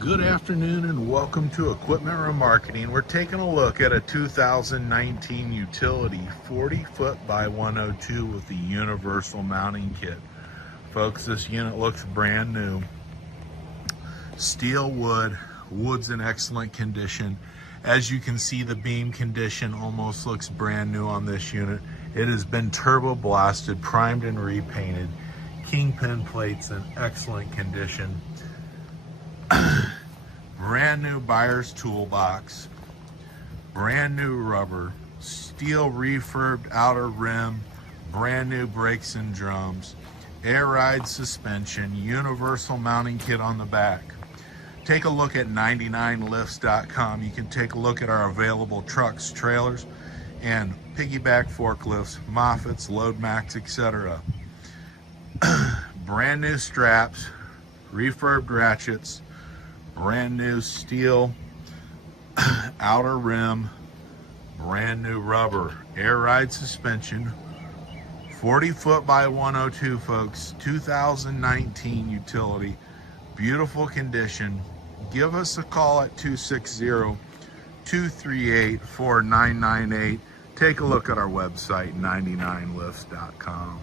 Good afternoon and welcome to Equipment Remarketing. We're taking a look at a 2019 utility 40 foot by 102 with the universal mounting kit. Folks, this unit looks brand new. Steel wood, wood's in excellent condition. As you can see, the beam condition almost looks brand new on this unit. It has been turbo blasted, primed and repainted. Kingpin plates in excellent condition. Brand new buyer's toolbox, brand new rubber, steel refurbed outer rim, brand new brakes and drums, air ride suspension, universal mounting kit on the back. Take a look at 99lifts.com. You can take a look at our available trucks, trailers, and piggyback forklifts, Moffetts, Load Max, etc. Brand new straps, refurbed ratchets, brand new steel outer rim, brand new rubber, air ride suspension, 40 foot by 102, folks, 2019 utility, beautiful condition. Give us a call at 260-238-4998. Take a look at our website, 99lifts.com.